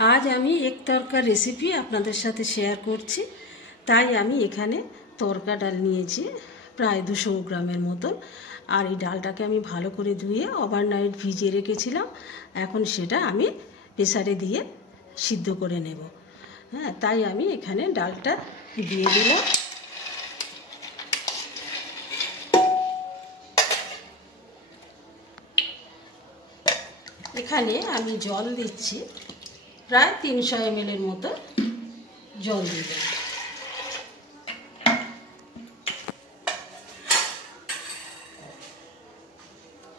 आज आमी एक तड़का रेसिपि आपनादेर साथे शेयर करछि। ताई आमी एखाने तड़का डाल नियेछि प्राय 200 ग्रामेर मतन। और ये डालटाके आमी भालो करे धुए ओभारनाइट भिजिए रेखेछिलाम। एखन सेटा आमी प्रेसारे दिए सिद्ध करे नेब। हाँ, ताई आमी एखाने डालटा दिए दिलाम। एखाने आमी जल दिচ্ছি प्राय 300 ml मतो जल दिलाम।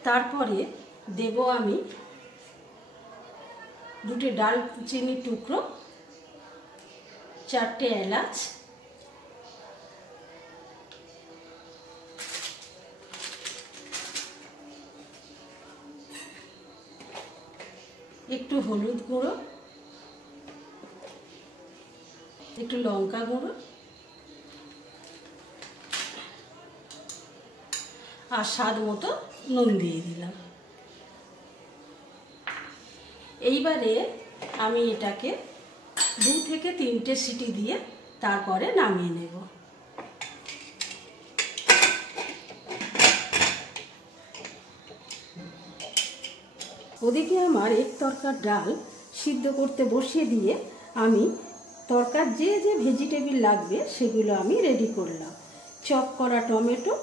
तारपरे देब आमी दुटी दालचिनी टुकरो, 4টে एलाच, একটু হলুদ গুঁড়ো, একটু লঙ্কা গুঁড়ো আর স্বাদ মতো নুন দিয়ে দিলাম। এইবারে আমি এটাকে 2 থেকে 3টে সিটি দিয়ে তারপরে নামিয়ে নেব। ওদিকে আমার এক তরকার ডাল সিদ্ধ করতে বসিয়ে দিয়ে আমি তরকার যে যে ভেজিটেবল লাগবে সেগুলো আমি রেডি করলাম। চপ করা টমেটো,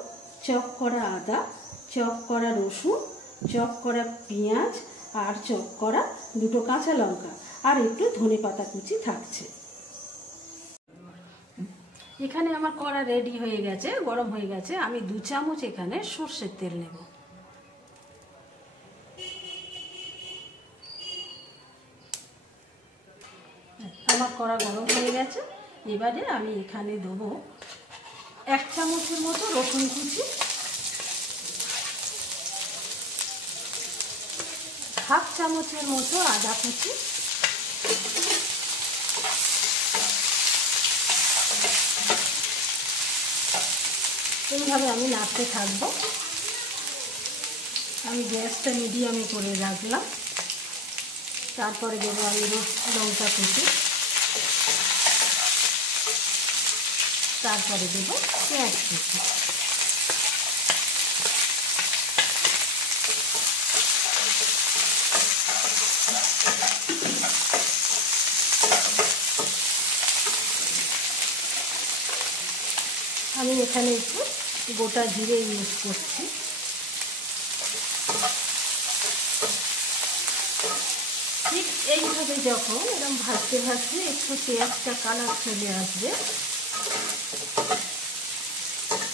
চপ করা আদা, চপ করা রসুন, চপ করা পেঁয়াজ আর চপ করা 2টো কাঁচা লঙ্কা আর একটু ধনেপাতা কুচি থাকছে। এখানে আমার কড়া রেডি হয়ে গেছে, গরম হয়ে গেছে। আমি 2 চামচ এখানে সরষের তেল নেব। আমার কড়া গরম হয়ে গেছে। এবারে আমি এখানে দেব 1 চামচের মতো রসুন কুচি, 1/2 চামচের মতো আদা কুচি, এইভাবে আমি নাড়তে থাকব। আমি গ্যাসটা মিডিয়ামে করে রাখলাম। তারপরে দেবো আমি লঙ্কা কুচি, তারপরে দেবো পেঁয়াজ কুচি। আমি এখানে একটু গোটা জিরে ইউজ করছি। ঠিক এইভাবে যখন এরকম ভাজতে ভাজতে একটু পেঁয়াজটা কালার চলে আসবে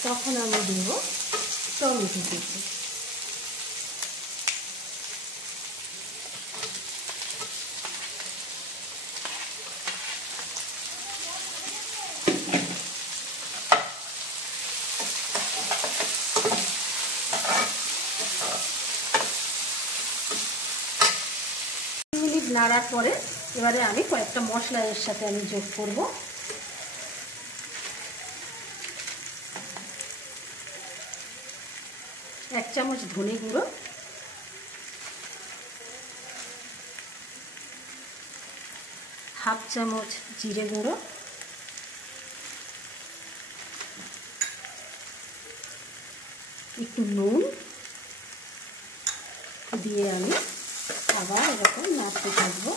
তখন আমি দেব টমেটো কুচি। নাড়ার পরে এবারে আমি কয়েকটা মশলা এর সাথে আমি যোগ করব। এক চামচ ধনে গুঁড়ো, 1/2 চামচ জিরে গুঁড়ো, একটু নুন দিয়ে আমি আবার এরকম নাড়তে থাকবো।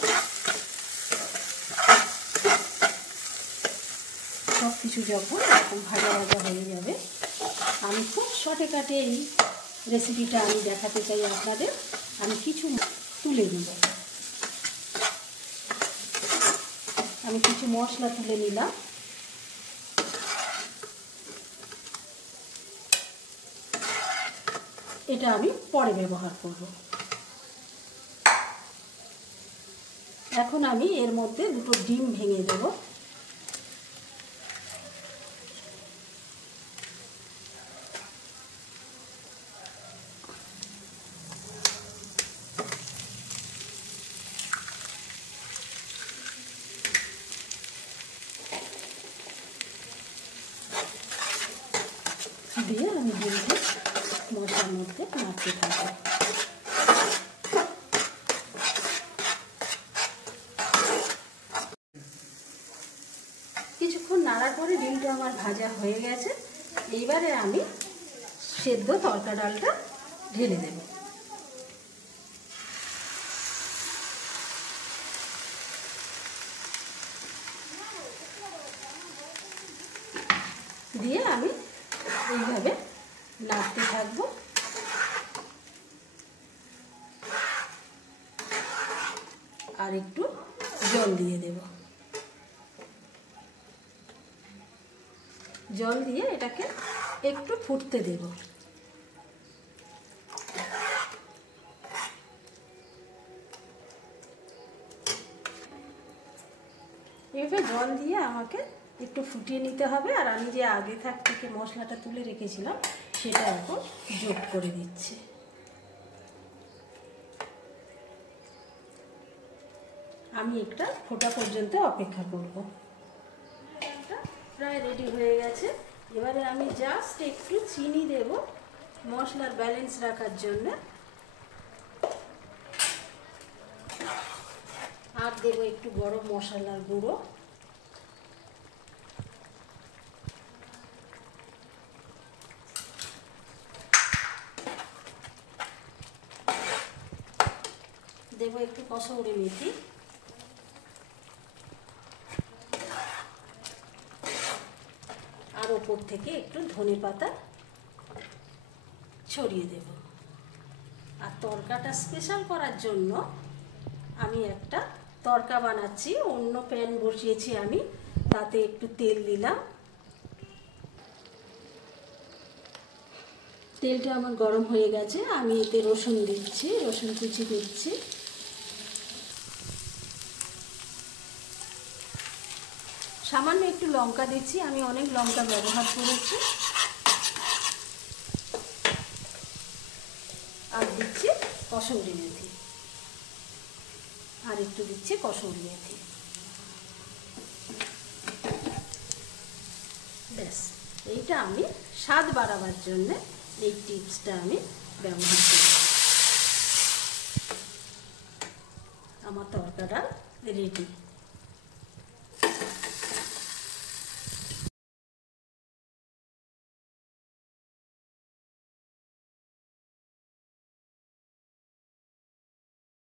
সব কিছু যখন এরকম ভাজা ভাজা হয়ে যাবে, আমি খুব শর্টে কাটে এই রেসিপিটা আমি দেখাতে চাই আপনাদের। আমি কিছু তুলে দিব। আমি কিছু মশলা তুলে নিলাম। এটা আমি পরে ব্যবহার করব। এখন আমি এর মধ্যে 2টো ডিম ভেঙে দেব। দিয়ে আমি ডিমটা মশলার মধ্যে নাড়তে থাকবো। কিছুক্ষণ নাড়ার পরে ডিমটা আমার ভাজা হয়ে গেছে। এইবারে আমি সেদ্ধ তরকা ডালটা ঢেলে দেব। দিয়ে আমি এইভাবে নাড়তে থাকবো। আর একটু জল দিয়ে দেব। জল দিয়ে এটাকে একটু ফুটতে দেব। এভাবে জল দিয়ে আমাকে একটু ফুটিয়ে নিতে হবে। আর আমি যে আগে থেকে মশলাটা তুলে রেখেছিলাম সেটা এখন যোগ করে দিচ্ছি। আমি একটা ফোটা পর্যন্ত অপেক্ষা করব। প্রায় রেডি হয়ে গেছে। এবারে আমি জাস্ট একটু চিনি দেব মশলার ব্যালেন্স রাখার জন্য। আর দেব একটু গরম মশলার গুঁড়ো। দেব একটু কসুরি মেথি। আর ওপর থেকে একটু ধনেপাতা ছড়িয়ে দেব। আর তরকাটা স্পেশাল করার জন্য আমি একটা তরকা বানাচ্ছি। অন্য প্যান বসিয়েছি আমি, তাতে একটু তেল দিলাম। তেলটা আমার গরম হয়ে গেছে। আমি এতে রসুন দিচ্ছি, রসুন কুচি দিচ্ছি। সামান্য একটু লঙ্কা দিচ্ছি, আমি অনেক লঙ্কা ব্যবহার করেছি। আর দিচ্ছি কসুরি মেথি। আর একটু দিচ্ছি কসুরি মেথি। ব্যাস, এইটা আমি স্বাদ বাড়াবার জন্য এই টিপসটা আমি ব্যবহার করি। আমার তরকাটা রেডি।